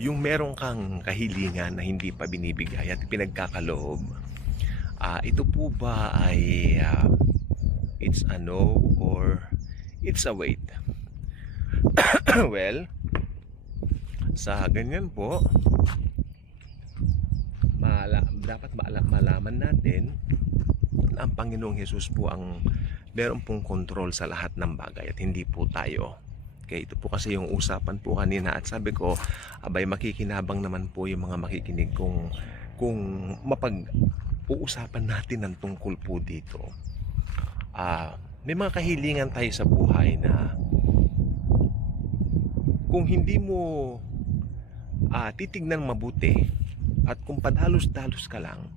Yung meron kang kahilingan na hindi pa binibigay at pinagkakaloob, ito po ba ay it's a no or it's a wait? Well, sa ganyan po, dapat malaman natin na ang Panginoong Hesus po ang meron pong kontrol sa lahat ng bagay at hindi po tayo. Okay, ito po kasi yung usapan po kanina at sabi ko, abay makikinabang naman po yung mga makikinig kung mapag-uusapan natin ng tungkol po dito. May mga kahilingan tayo sa buhay na kung hindi mo titignan mabuti at kung padalos-dalos ka lang,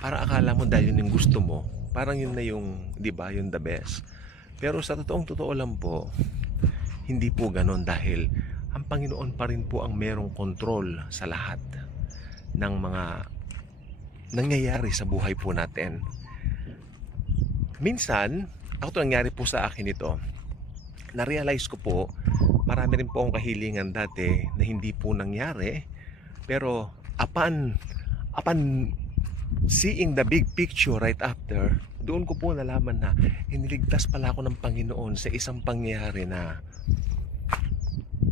para akala mo dahil yun yung gusto mo, parang yun na yung, di ba, yung the best. Pero sa totoo lang po, hindi po ganon dahil ang Panginoon pa rin po ang merong kontrol sa lahat ng mga nangyayari sa buhay po natin. Minsan, ako nangyari po sa akin ito, na-realize ko po, marami rin po akong kahilingan dati na hindi po nangyari, pero upon seeing the big picture right after, doon ko po nalaman na iniligtas pala ako ng Panginoon sa isang pangyayari na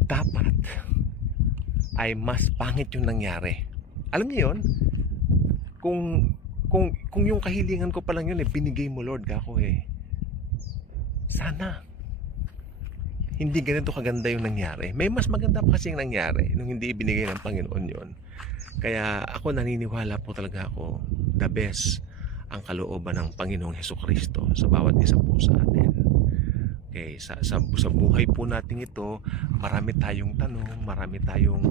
dapat ay mas pangit yung nangyari. Alam niyo yun? Kung yung kahilingan ko pa lang yun, binigay mo Lord ako sana hindi ganito kaganda yung nangyari. May mas maganda pa kasing nangyari nung hindi ibinigay ng Panginoon yon. Kaya ako naniniwala po talaga ako, the best ang kalooban ng Panginoong Hesukristo sa bawat isa po sa atin. Okay, sa buhay po natin ito, marami tayong tanong, marami tayong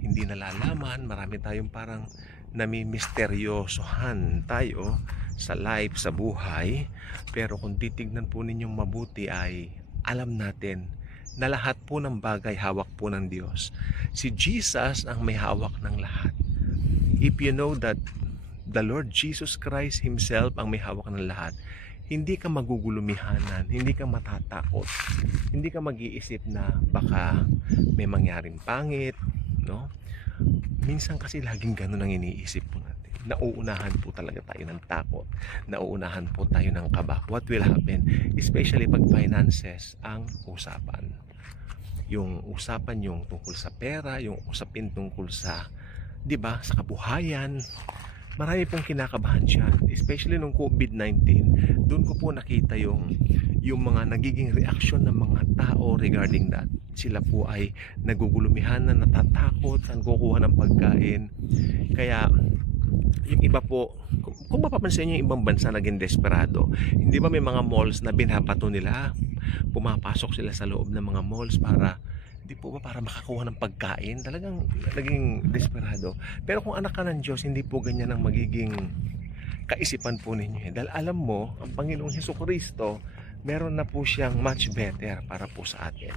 hindi nalalaman, marami tayong parang namimisteryosohan tayo sa life, sa buhay. Pero kung titignan po ninyong mabuti ay alam natin na lahat po ng bagay hawak po ng Diyos. Si Jesus ang may hawak ng lahat. If you know that the Lord Jesus Christ Himself ang may hawak ng lahat, hindi ka magugulumihanan, hindi ka matatakot, hindi ka mag-iisip na baka may mangyaring pangit, no? Minsan kasi laging ganun ang iniisip po natin. Nauunahan po talaga tayo ng takot, nauunahan po tayo ng kaba. What will happen? Especially pag finances ang usapan. Yung usapan yung tungkol sa pera, yung usapin tungkol sa, di ba, sa kabuhayan. Marami pong kinakabahan dyan, especially nung COVID-19. Doon ko po nakita yung mga nagiging reaksyon ng mga tao regarding that. Sila po ay nagugulumihan na, natatakot, nagkukuha ng pagkain. Kaya yung iba po, kung mapapansin nyo yung ibang bansa naging desperado, hindi ba may mga malls na binabato nila? Pumapasok sila sa loob ng mga malls para, hindi po ba, para makakuha ng pagkain? Talagang naging desperado. Pero kung anak ka ng Diyos, hindi po ganyan ang magiging kaisipan po ninyo. Dahil alam mo, ang Panginoong Hesukristo, meron na po siyang much better para po sa atin.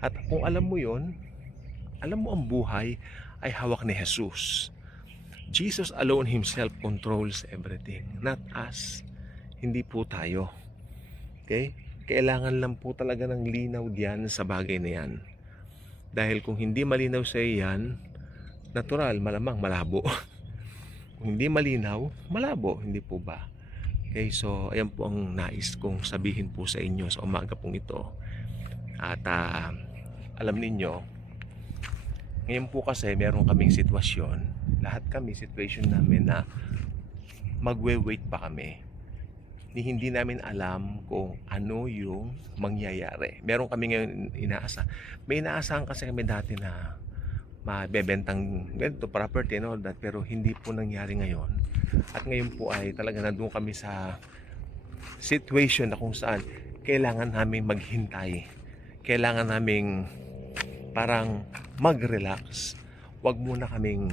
At kung alam mo yon, alam mo ang buhay ay hawak ni Jesus. Jesus alone Himself controls everything, not us. Hindi po tayo. Okay? Kailangan lang po talaga ng linaw diyan sa bagay na yan. Dahil kung hindi malinaw sa iyan, natural, malamang malabo. Kung hindi malinaw, malabo, hindi po ba? Okay, so ayan po ang nais kong sabihin po sa inyo sa umaga pong ito. At alam ninyo, ngayon po kasi meron kaming sitwasyon. Lahat kami, situation namin na magwe-wait pa kami. Hindi namin alam kung ano yung mangyayari. Meron kami ngayon inaasa. May inaasahan kasi kami dati na mabebentang ganito, property and all that, pero hindi po nangyari ngayon. At ngayon po ay talaga nandun kami sa situation na kung saan kailangan namin maghintay. Kailangan naming parang mag-relax. Wag muna kaming,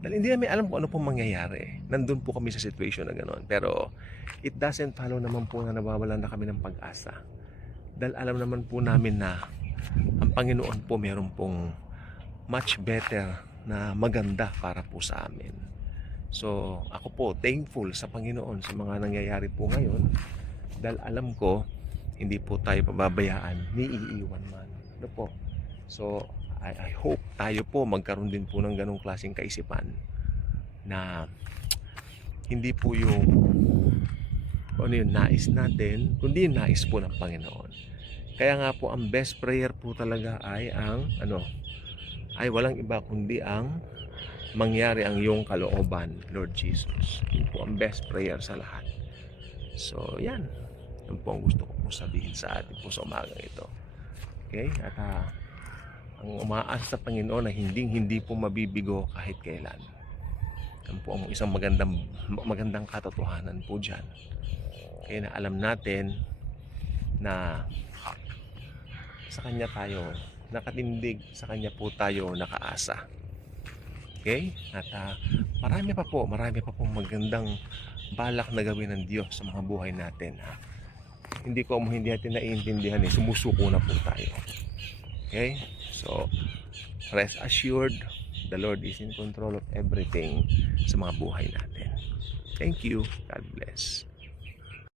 dahil hindi namin alam kung ano pong mangyayari. Nandun po kami sa situation na gano'n. Pero it doesn't follow naman po na nawawalan na kami ng pag-asa. Dahil alam naman po namin na ang Panginoon po meron pong much better na maganda para po sa amin. So ako po thankful sa Panginoon sa mga nangyayari po ngayon. Dahil alam ko, hindi po tayo pababayaan ni iiwan man. Ano po? So I hope tayo po magkaroon din po ng ganong klaseng kaisipan na hindi po yung kung ano yung nais natin, kundi yung nais po ng Panginoon. Kaya nga po ang best prayer po talaga ay ay walang iba kundi ang mangyari ang iyong kalooban, Lord Jesus. Yun po ang best prayer sa lahat. So, yan. Yan po ang gusto ko po sabihin sa atin po sa umagang ito. Okay? At ang umaasa sa Panginoon na hindi po mabibigo kahit kailan. Yan po ang isang magandang katotohanan po dyan. Kaya na alam natin na sa Kanya tayo nakatindig, sa Kanya po tayo nakaasa. Okay? At marami pa po magandang balak na gawin ng Diyos sa mga buhay natin. Hindi natin naiintindihan, sumusuko na po tayo. Okay? So, rest assured, the Lord is in control of everything sa mga buhay natin. Thank you. God bless.